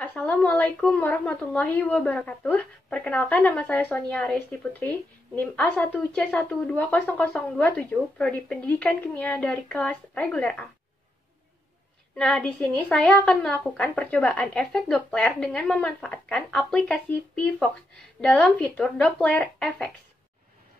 Assalamualaikum warahmatullahi wabarakatuh. Perkenalkan, nama saya Sonia Resti Putri, NIM A1C120027, Prodi Pendidikan Kimia dari kelas reguler A. Nah, di sini saya akan melakukan percobaan efek Doppler dengan memanfaatkan aplikasi Pvox dalam fitur Doppler Effects.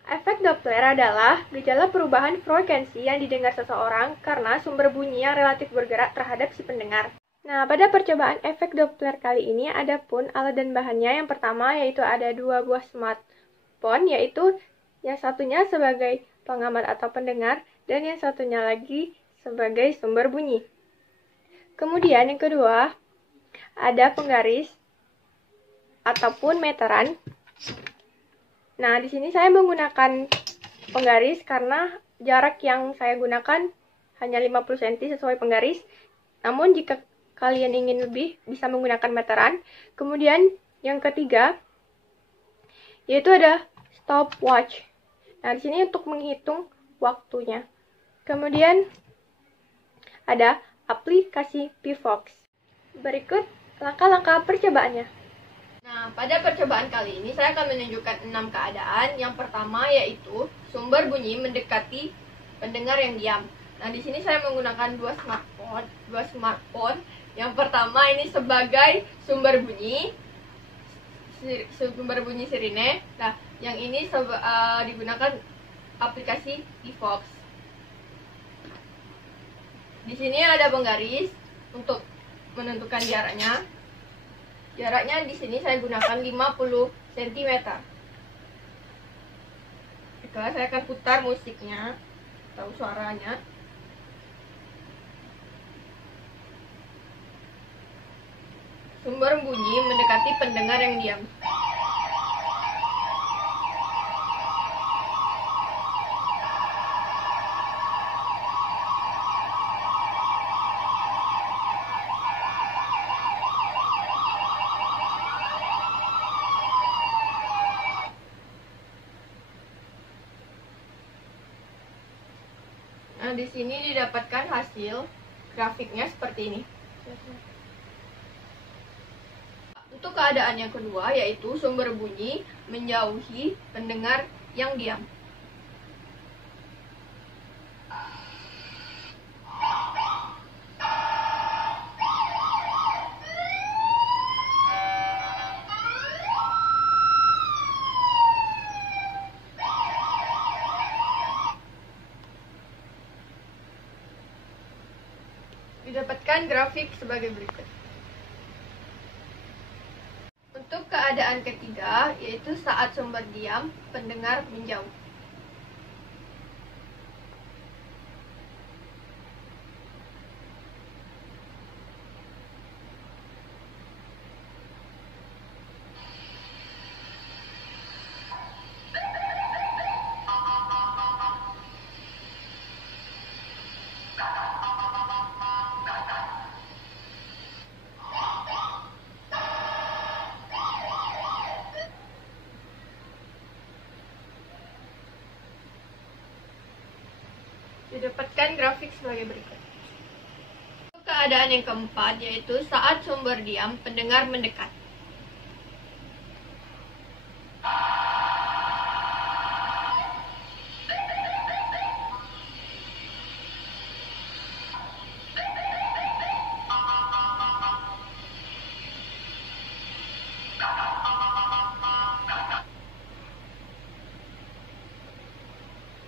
Efek Doppler adalah gejala perubahan frekuensi yang didengar seseorang karena sumber bunyi yang relatif bergerak terhadap si pendengar. Nah, pada percobaan efek Doppler kali ini ada pun alat dan bahannya. Yang pertama yaitu ada 2 buah smartphone, yaitu yang satunya sebagai pengamat atau pendengar dan yang satunya lagi sebagai sumber bunyi. Kemudian yang kedua ada penggaris ataupun meteran. Nah, di sini saya menggunakan penggaris karena jarak yang saya gunakan hanya 50 cm sesuai penggaris. Namun jika kalian ingin lebih, bisa menggunakan meteran. Kemudian yang ketiga yaitu ada stopwatch. Nah, di sini untuk menghitung waktunya. Kemudian ada aplikasi Pvox. Berikut langkah-langkah percobaannya. Nah, pada percobaan kali ini saya akan menunjukkan 6 keadaan. Yang pertama yaitu sumber bunyi mendekati pendengar yang diam. Nah, di sini saya menggunakan dua smartphone. Yang pertama ini sebagai sumber bunyi sirine. Nah, yang ini digunakan aplikasi Pvox. Di sini ada penggaris untuk menentukan jaraknya. Jaraknya di sini saya gunakan 50 cm. Sekarang saya akan putar musiknya atau suaranya. Sumber bunyi mendekati pendengar yang diam. Nah, di sini didapatkan hasil grafiknya seperti ini. Untuk keadaan yang kedua yaitu sumber bunyi menjauhi pendengar yang diam. Didapatkan grafik sebagai berikut. Untuk keadaan ketiga, yaitu saat sumber diam, pendengar menjauh. Didapatkan grafik sebagai berikut. Untuk keadaan yang keempat yaitu saat sumber diam, pendengar mendekat.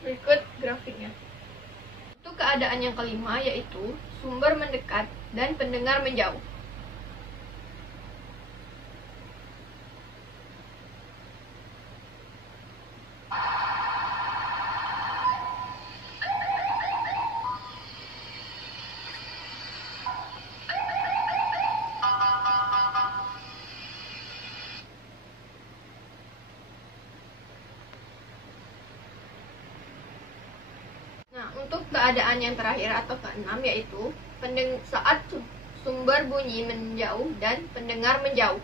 Berikut grafiknya. Untuk keadaan yang kelima yaitu sumber mendekat dan pendengar menjauh. Untuk keadaan yang terakhir atau keenam yaitu saat sumber bunyi menjauh dan pendengar menjauh.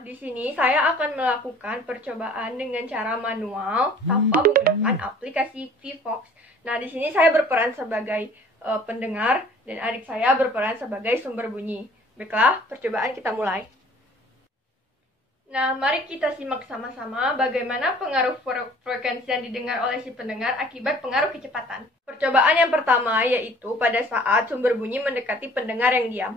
di sini saya akan melakukan percobaan dengan cara manual tanpa menggunakan aplikasi VFox. Nah, di sini saya berperan sebagai pendengar dan adik saya berperan sebagai sumber bunyi. Baiklah, percobaan kita mulai. Nah, mari kita simak sama-sama bagaimana pengaruh frekuensi yang didengar oleh si pendengar akibat pengaruh kecepatan. Percobaan yang pertama yaitu pada saat sumber bunyi mendekati pendengar yang diam.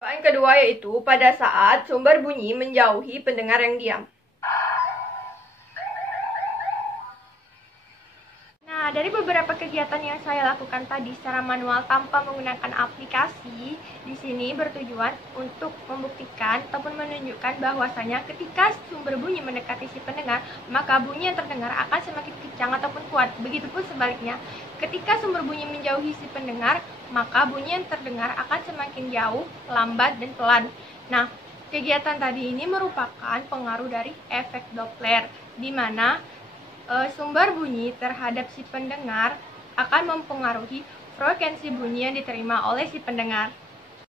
Percobaan kedua yaitu pada saat sumber bunyi menjauhi pendengar yang diam. Nah, dari beberapa kegiatan yang saya lakukan tadi secara manual tanpa menggunakan aplikasi, di sini bertujuan untuk membuktikan ataupun menunjukkan bahwasanya ketika sumber bunyi mendekati si pendengar, maka bunyi yang terdengar akan semakin kencang ataupun kuat. Begitupun sebaliknya, ketika sumber bunyi menjauhi si pendengar, maka bunyi yang terdengar akan semakin jauh, lambat, dan pelan. Nah, kegiatan tadi ini merupakan pengaruh dari efek Doppler, di mana sumber bunyi terhadap si pendengar akan mempengaruhi frekuensi bunyi yang diterima oleh si pendengar.